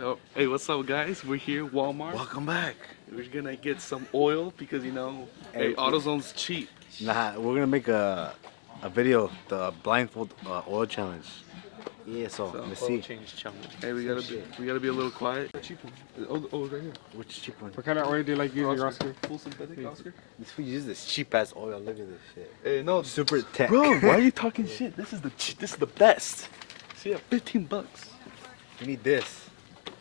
Oh, hey, what's up, guys? We're here, Walmart. Welcome back. We're gonna get some oil because hey, AutoZone's cheap. Nah, we're gonna make a video, the blindfold oil challenge. Yeah, so let's see. Change challenge. Hey, we gotta be a little quiet. Cheap one. Oh, right here. Which cheap one? What kind of oil do you like using, Oscar? Full synthetic, Oscar. This fool uses this cheap ass oil. Look at this shit. Hey, no, Super tech. bro. Why are you talking shit? This is the best. See, yeah, $15. We need this.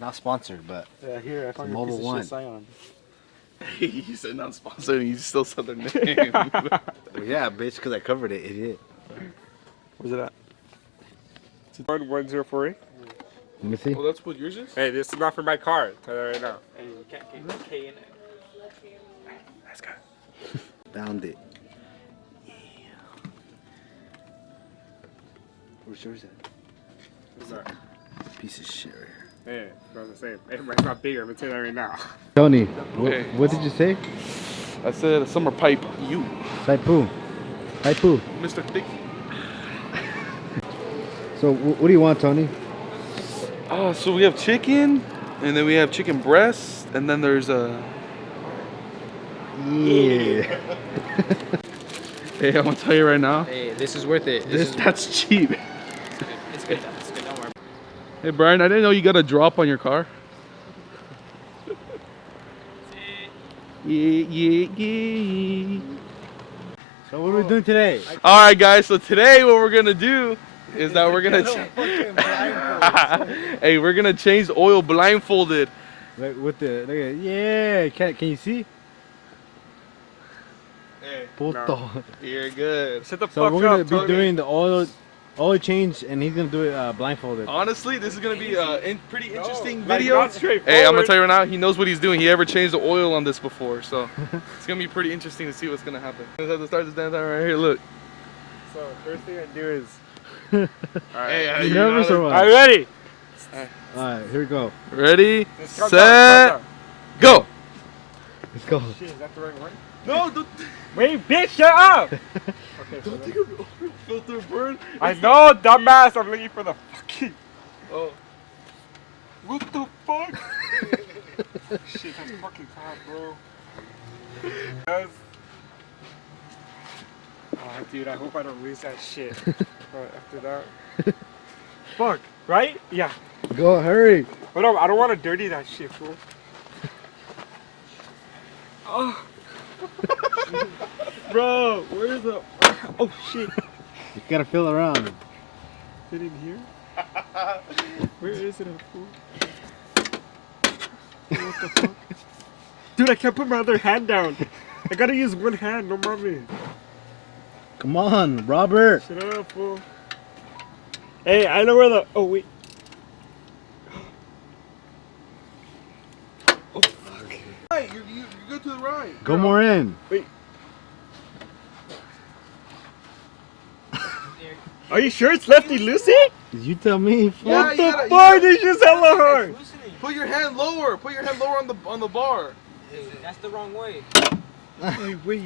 Not sponsored, but Yeah, here, I found Mobile your piece One. of shit Scion. You said non-sponsored, and you still said their name. well, yeah, bitch, because I covered it, idiot. Where's it at? It's 1048. Let me see. Well, that's what yours is. Hey, this is not for my car. Tell you right now. Hey, you can't get K in it. Nice guy. Found it. Yeah. Where's yours at? What's that? Piece of shit right here. Hey, it's the same. Hey, mine's not bigger. I'm gonna tell you that right now. Tony, Hey. what did you say? I said a summer pipe. You, Saipu. Saipu. Mr. Thick. So, what do you want, Tony? So we have chicken, and then we have chicken breast, and then there's a. Yeah. Hey, I'm gonna tell you right now. Hey, this is worth it. That's cheap. It's good. It's good. Don't worry. Hey Brian, I didn't know you got a drop on your car. Yeah. So, what are we doing today? All right, guys. So today, what we're gonna do is that we're gonna. Hey, we're gonna change the oil blindfolded. Like with the, look at, yeah, can you see? Hey, Puto. you're good. Shut the So fuck we're gonna up, be Tony. doing the oil change, and he's gonna do it blindfolded. Honestly, this is gonna be a pretty interesting Like, video. not straightforward. Hey, I'm gonna tell you right now, he knows what he's doing. He ever changed the oil on this before, so it's gonna be pretty interesting to see what's gonna happen. We have to start this damn time right here. Look. So, first thing I do is. Alright. Hey, You nervous or what? Are you ready? Alright, here we go. Ready, Let's count set, down, count go. Let's go. down. Shit, is that the right one? No, don't, Wait, bitch, shut up! Okay, so don't then- take a filter burn. I know, dumbass. I'm looking for the fucking. Oh. What the fuck? Shit, that's fucking hot, bro. Guys. Oh, dude, I hope I don't lose that shit. After that. Fuck, right? Yeah. Go, hurry. But no, I don't want to dirty that shit, fool. Oh. Bro, where's the. Oh, shit. You gotta feel around. Is it in here? Where is it at, fool? What the fuck? Dude, I can't put my other hand down. I gotta use one hand, no mommy. Come on, Robert. Shut up, fool. Hey, I know where the. Oh, wait. Oh, fuck. Right, you go to the right. Go more in. Wait. Are you sure it's lefty loosey? Did you tell me? Yeah, What you the gotta- fuck? This is hella hard. Put your hand lower. Put your hand lower on the bar. That's the wrong way. Hey, wait.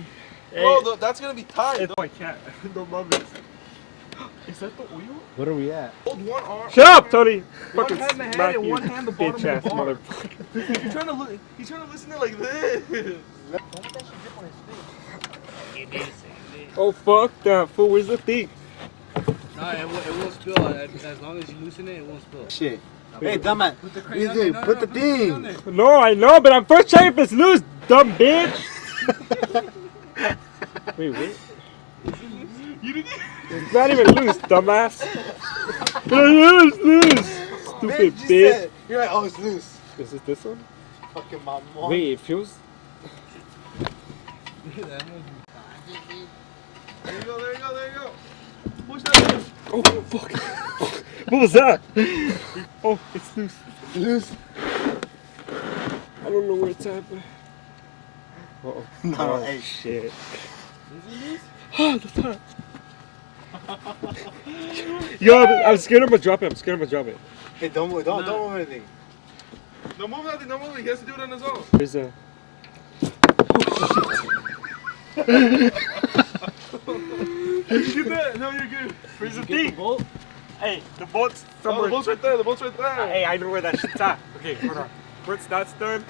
Bro, that's gonna be tight. No, I can't. No mommy. Is that the oil? What are we at? Hold one arm. Shut up, Tony. One Fucking hand the head smack and you, one hand the bottom bitch of the ass bar. motherfucker. He's trying to look. He's trying to listen to it like this. Oh, fuck that fool. Where's the thing? No, it won't spill. As long as you loosen it, it won't spill. Shit. Hey, dumbass. Put the Easy, put the thing. No, I know, but I'm first checking if it's loose, dumb bitch. Wait, wait. You didn't. It's not even loose, dumbass. It's loose. Stupid bitch. You're like, oh, it's loose. Is it this one? Fucking my mom. Wait, it feels. There you go. There you go. There you go. Push that. Oh, fuck. What was that? Oh, it's loose. Loose. I don't know where it's at, but. Uh-oh. No, Oh, hey. shit. Oh, the top. Yo, I'm scared I'm gonna drop it. Hey, don't move anything. No move nothing. No move. He has to do it on his own. There's a. Did you get that? No, you're good. Where's the thing? Hey, the boat's Oh, somewhere. the boat's right there. The boat's right there. Hey, I know where that shit's at. Okay, hold on. Once that's done,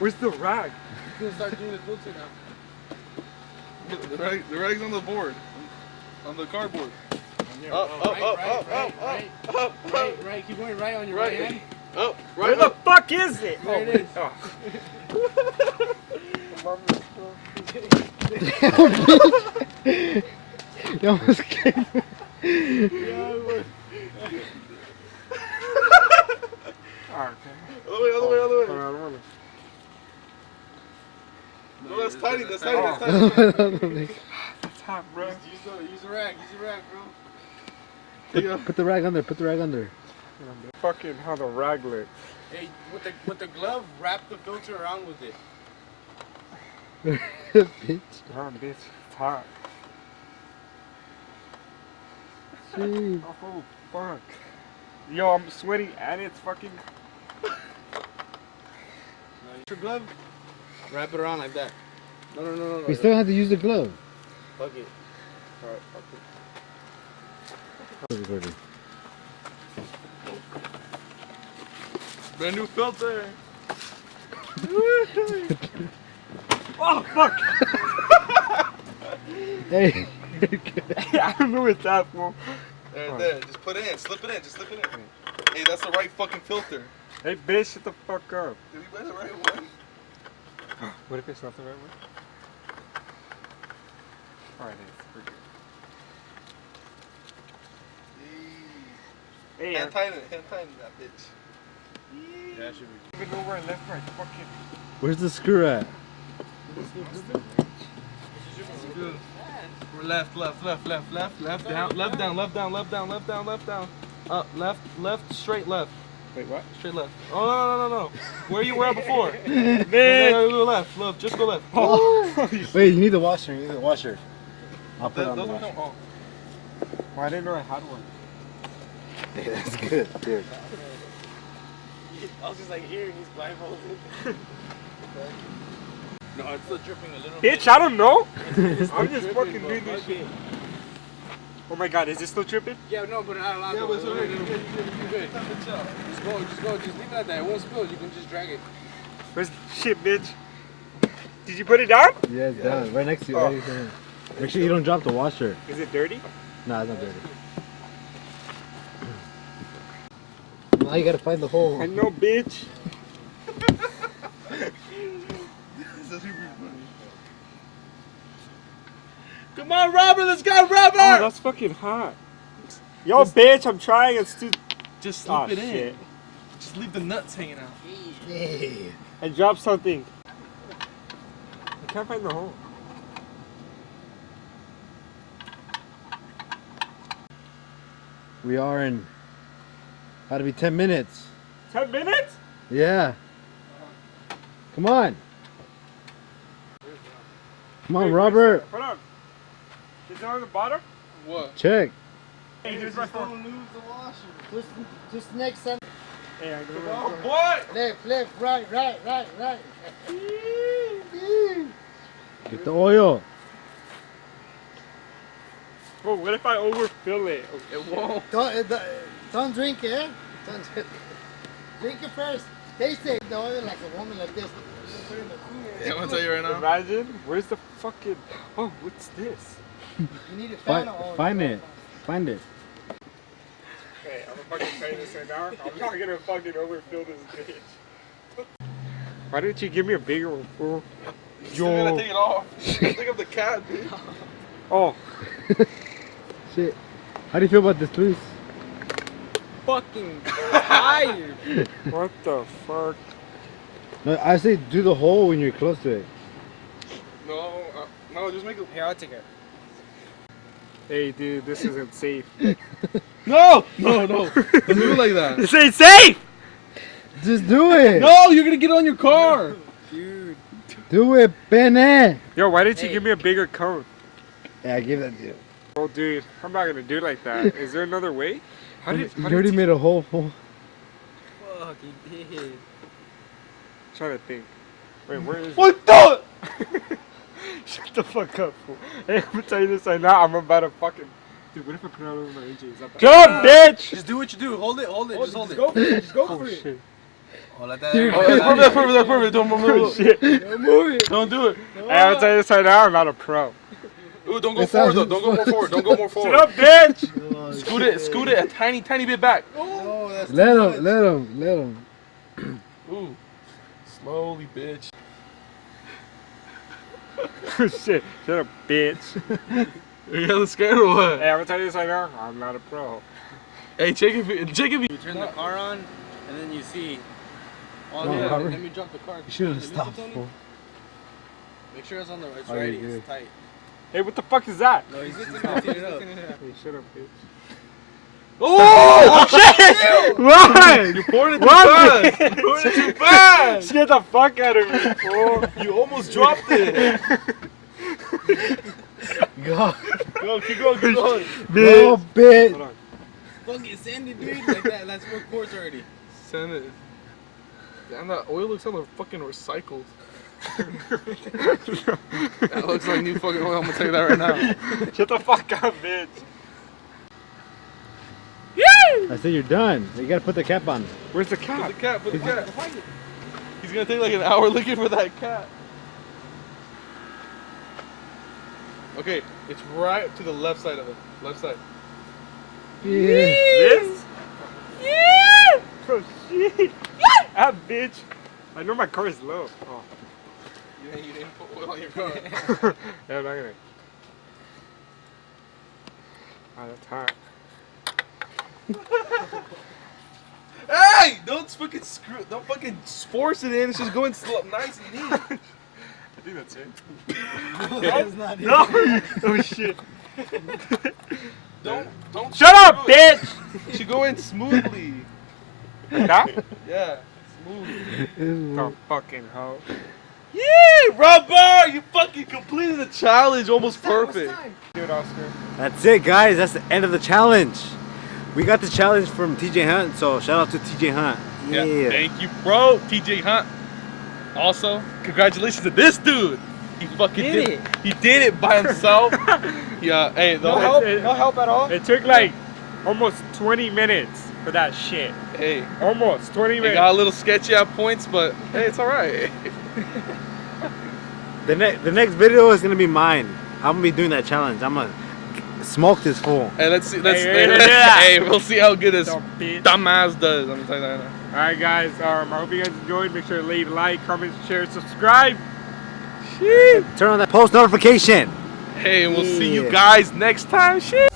where's the rag? He's gonna start doing the filter now. The rag's on the board, on the cardboard. Right, keep going right on your right hand. Up, Where right the up. fuck is it? There it is. You almost came. Other way, other way, other way. Hold on. No, that's tiny, that's tiny, Oh. that's tiny. It's hot, bro. Use the rag, bro. Put the rag under. Put the rag under. Fucking how the rag looks. Hey, with the glove, wrap the filter around with it. Bitch. Damn, bitch. It's hot. Gee. Oh, fuck. Yo, I'm sweating and it's fucking... Your glove, wrap it around like that. No. We still have to use the glove. Fuck it. Alright, fuck it. Recording. Brand new filter. Oh, fuck! Hey. I don't know what's that, fool. There. Just put it in. Slip it in. Just slip it in. Hey, that's the right fucking filter. Hey, bitch, shut the fuck up. Did we buy the right one? What if it's not the right one? Alright, it's pretty good. Hey, Hand tighten that bitch. Yeah, that should be. even though we're left, right, fucking... Where's the screw at? We're left, down, up, left, straight left. Wait, what? Straight left. Oh, no. Where you were at before? Man! Go left, just go left. Oh! Wait, you need the washer. I'll put it on the Those washer. don't- oh. Well, I didn't know I had one. Hey, that's good, dude. I was just like here, he's blindfolded. No, it's still dripping a little Bitch, I don't know! bit. I'm just fucking doing this shit. Oh my god, is it still tripping? Yeah, no, but not allowed. Yeah, but it's alright. You're good. Just go. Just leave it at that. It won't spill. You can just drag it. Where's shit, bitch? Did you put it down? Yeah, it's done. Right next to you. Oh. Right next to him. Make sure you don't drop the washer. Is it dirty? Nah, it's not dirty. Now you gotta find the hole. I know, bitch. Come on, Robert, let's go, Robert! Oh, that's fucking hot. Yo, bitch, I'm trying. It's too... Just slip Oh, it in. shit. Just leave the nuts hanging out. I dropped something. I can't find the hole. We are in. How to be 10 minutes. 10 minutes? Yeah. Come on. Come on, Wait, Robert. Hold on. Is it on the bottom? What? Check. Hey, here's my phone. Just next time. Hey, I know Oh, where boy! Left, right. Get the oil. Oh, what if I overfill it? It won't. Don't drink it, eh? Drink it first. Taste it. The oil like a woman like this. Put it in the food. Yeah, I'm gonna tell you right now. Imagine. Where's the fucking... Oh, what's this? You need a fan or oil. Find it. Find it. Hey, I'm gonna fucking tell you this right now. I'm not gonna fucking overfill this bitch. Why didn't you give me a bigger one, fool? Still gotta take it off. Think of the cat, dude. Oh. Shit. How do you feel about this, Luis? Fucking tired. What the fuck? No, I say do the hole when you're close to it. No, just make it. Here, I'll take it. Hey, dude, this isn't safe. No! Don't do it like that. This ain't safe! Just do it. No, you're gonna get on your car. Dude. Do it, Bennett. Yo, why didn't you give me a bigger cone? Yeah, I give that to you. Oh, dude, I'm not gonna do it like that. Is there another way? You already made a hole, fool. Fuck, he did. Trying to think. Wait, where is What the? it? Shut the fuck up, fool. Hey, I'm gonna tell you this right now. I'm about to fucking Dude, what if I put it all over my AJ? Is that bad? Shut up, bitch! Just do what you do. Hold it. Just hold it. Go for it. Just go Oh, for it. shit. Oh, like that. Oh, that's perfect. Don't move. Oh, shit. Don't move it. Don't do it. Hey, I'll tell you this right now, I'm not a pro. Ooh, don't go forward though. Don't go more forward. Don't go more forward. Shut up, bitch! Oh, Scoot it a tiny bit back. No, that's Let too him, much. let him. Ooh. Slowly, bitch. Shit. Shut up, bitch. You got scared or what? Hey, I'm gonna tell you this right now, I'm not a pro. Hey, check if you. You turn the car on, and then you see. Oh, No, yeah. Robert. Let me drop the car. You shouldn't have Let me stopped. Tony. Fool. Make sure it's on the. It's Oh, you're ready. good. It's tight. Hey, what the fuck is that? No, he's lifting it up. Hey, shut up, bitch. Oh shit! What? You poured it too What? fast. You poured it too fast. Scared the fuck out of me, fool. You almost dropped it. Go. Go, keep going. Go, Bitch. bitch. Hold on. Fucking send it, dude. Like that. That's 4 quarts already. Send it. Damn, that oil looks like fucking recycled. That looks like new fucking oil. I'm gonna tell you that right now. Shut the fuck up, bitch. I said you're done. You gotta put the cap on. Where's the Put cap? the cat. Put the cat. He's gonna take like an hour looking for that cat. Okay, it's right to the left side of it. Left side. Yeah. This? Yeah! Oh, shit. Ah, bitch. I know my car is low. Oh. You didn't put oil on your car. Yeah, I'm not gonna. Oh, that's hot. Hey! Don't fucking screw. Don't fucking force it in. It's just going slow, nice and neat. I think that's it. That's not it. No! Oh, shit. Don't. Shut up, screw it. bitch! It should go in smoothly. Like that? Yeah, smoothly. Oh, fucking hoe. Yeah, rubber! You fucking completed the challenge, almost perfect. Dude, Oscar. That's it, guys. That's the end of the challenge. We got the challenge from TJ Hunt, so shout out to TJ Hunt. Yeah. Thank you, bro, TJ Hunt. Also, congratulations to this dude. He fucking did it. He did it by himself. Yeah. Hey, No help? No help at all. It took like almost 20 minutes for that shit. Hey, Almost 20 it minutes. got a little sketchy at points, but hey, it's all right. The next video is gonna be mine. I'm gonna be doing that challenge. I'm gonna smoke this fool. Hey, let's see. Hey, We'll see how good this Dumb bitch. dumbass does. I'm gonna tell you that right now. Alright, guys. I hope you guys enjoyed. Make sure to leave a like, comment, share, subscribe. Turn on that post notification. Hey, and we'll see you Yeah. guys next time. Shit.